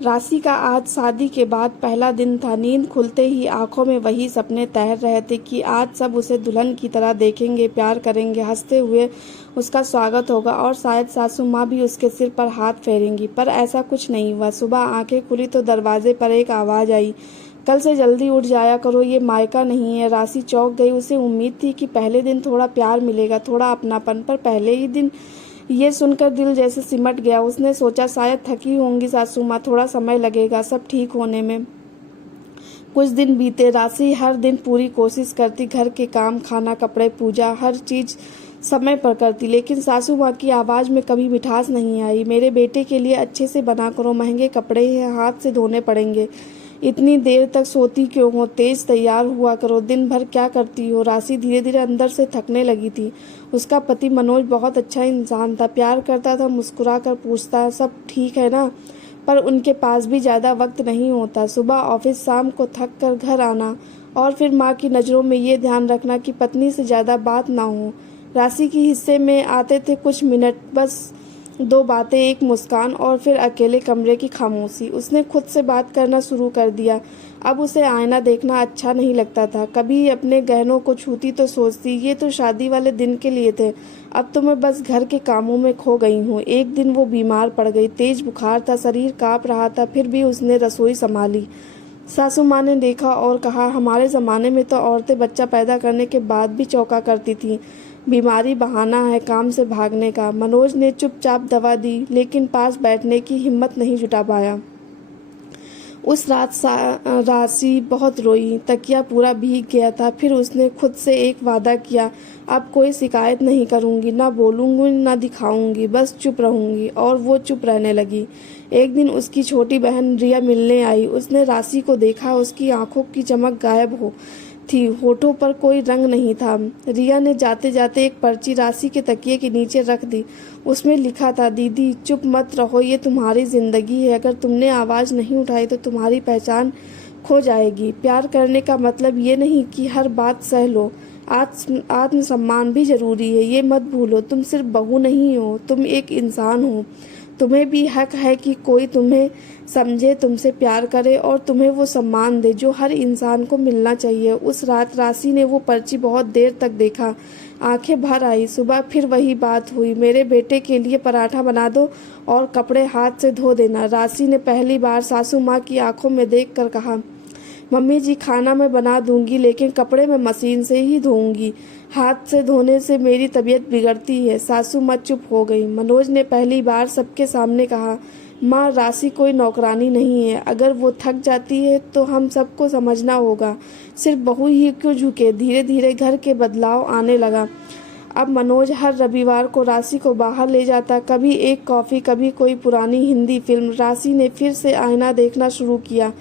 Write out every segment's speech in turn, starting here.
राशि का आज शादी के बाद पहला दिन था। नींद खुलते ही आंखों में वही सपने तैर रहे थे कि आज सब उसे दुल्हन की तरह देखेंगे, प्यार करेंगे, हंसते हुए उसका स्वागत होगा और शायद सासू माँ भी उसके सिर पर हाथ फेरेंगी। पर ऐसा कुछ नहीं हुआ। सुबह आंखें खुली तो दरवाजे पर एक आवाज़ आई, कल से जल्दी उठ जाया करो, ये मायका नहीं है। राशि चौंक गई। उसे उम्मीद थी कि पहले दिन थोड़ा प्यार मिलेगा, थोड़ा अपनापन, पर पहले ही दिन ये सुनकर दिल जैसे सिमट गया। उसने सोचा शायद थकी होंगी सासू माँ, थोड़ा समय लगेगा सब ठीक होने में। कुछ दिन बीते। राशि हर दिन पूरी कोशिश करती, घर के काम, खाना, कपड़े, पूजा, हर चीज समय पर करती, लेकिन सासू माँ की आवाज़ में कभी मिठास नहीं आई। मेरे बेटे के लिए अच्छे से बना करो, महंगे कपड़े हैं, हाथ से धोने पड़ेंगे। इतनी देर तक सोती क्यों हो, तेज तैयार हुआ करो, दिन भर क्या करती हो। राशि धीरे धीरे अंदर से थकने लगी थी। उसका पति मनोज बहुत अच्छा इंसान था, प्यार करता था, मुस्कुरा कर पूछता सब ठीक है ना, पर उनके पास भी ज़्यादा वक्त नहीं होता। सुबह ऑफिस, शाम को थक कर घर आना और फिर माँ की नज़रों में ये ध्यान रखना कि पत्नी से ज़्यादा बात ना हो। राशि की हिस्से में आते थे कुछ मिनट, बस दो बातें, एक मुस्कान और फिर अकेले कमरे की खामोशी। उसने खुद से बात करना शुरू कर दिया। अब उसे आईना देखना अच्छा नहीं लगता था। कभी अपने गहनों को छूती तो सोचती ये तो शादी वाले दिन के लिए थे, अब तो मैं बस घर के कामों में खो गई हूँ। एक दिन वो बीमार पड़ गई, तेज बुखार था, शरीर कांप रहा था, फिर भी उसने रसोई संभाली। सासू माँ ने देखा और कहा, हमारे ज़माने में तो औरतें बच्चा पैदा करने के बाद भी चौका करती थीं, बीमारी बहाना है काम से भागने का। मनोज ने चुपचाप दवा दी, लेकिन पास बैठने की हिम्मत नहीं जुटा पाया। उस रात राशि बहुत रोई, तकिया पूरा भीग गया था। फिर उसने खुद से एक वादा किया, अब कोई शिकायत नहीं करूंगी, ना बोलूंगी, ना दिखाऊंगी, बस चुप रहूंगी। और वो चुप रहने लगी। एक दिन उसकी छोटी बहन रिया मिलने आई। उसने राशि को देखा, उसकी आंखों की चमक गायब हो थी, होठों पर कोई रंग नहीं था। रिया ने जाते जाते एक पर्ची राशि के तकिए के नीचे रख दी। उसमें लिखा था, दीदी चुप मत रहो, ये तुम्हारी जिंदगी है, अगर तुमने आवाज़ नहीं उठाई तो तुम्हारी पहचान खो जाएगी। प्यार करने का मतलब ये नहीं कि हर बात सह लो, आत्मसम्मान भी जरूरी है, ये मत भूलो। तुम सिर्फ बहू नहीं हो, तुम एक इंसान हो। तुम्हें भी हक है कि कोई तुम्हें समझे, तुमसे प्यार करे और तुम्हें वो सम्मान दे जो हर इंसान को मिलना चाहिए। उस रात राशि ने वो पर्ची बहुत देर तक देखा, आंखें भर आई। सुबह फिर वही बात हुई, मेरे बेटे के लिए पराठा बना दो और कपड़े हाथ से धो देना। राशि ने पहली बार सासू माँ की आंखों में देख कर कहा, मम्मी जी खाना मैं बना दूंगी, लेकिन कपड़े मैं मशीन से ही धोऊंगी, हाथ से धोने से मेरी तबीयत बिगड़ती है। सासू माँ चुप हो गई। मनोज ने पहली बार सबके सामने कहा, माँ राशि कोई नौकरानी नहीं है, अगर वो थक जाती है तो हम सबको समझना होगा, सिर्फ बहू ही क्यों झुके। धीरे धीरे घर के बदलाव आने लगा। अब मनोज हर रविवार को राशि को बाहर ले जाता, कभी एक कॉफ़ी, कभी कोई पुरानी हिंदी फिल्म। राशि ने फिर से आईना देखना शुरू किया।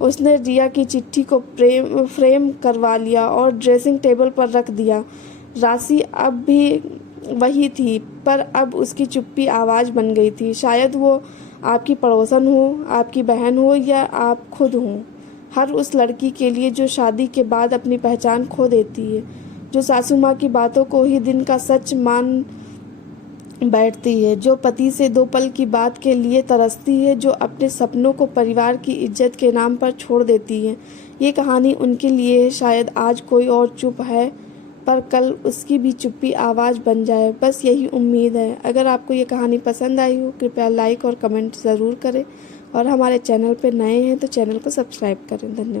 उसने रिया की चिट्ठी को फ्रेम करवा लिया और ड्रेसिंग टेबल पर रख दिया। राशि अब भी वही थी, पर अब उसकी चुप्पी आवाज़ बन गई थी। शायद वो आपकी पड़ोसन हो, आपकी बहन हो, या आप खुद हो। हर उस लड़की के लिए जो शादी के बाद अपनी पहचान खो देती है, जो सासू माँ की बातों को ही दिन का सच मान बैठती है, जो पति से दो पल की बात के लिए तरसती है, जो अपने सपनों को परिवार की इज्जत के नाम पर छोड़ देती है। ये कहानी उनके लिए है। शायद आज कोई और चुप है, पर कल उसकी भी चुप्पी आवाज़ बन जाए, बस यही उम्मीद है। अगर आपको ये कहानी पसंद आई हो, कृपया लाइक और कमेंट ज़रूर करें और हमारे चैनल पर नए हैं तो चैनल को सब्सक्राइब करें। धन्यवाद।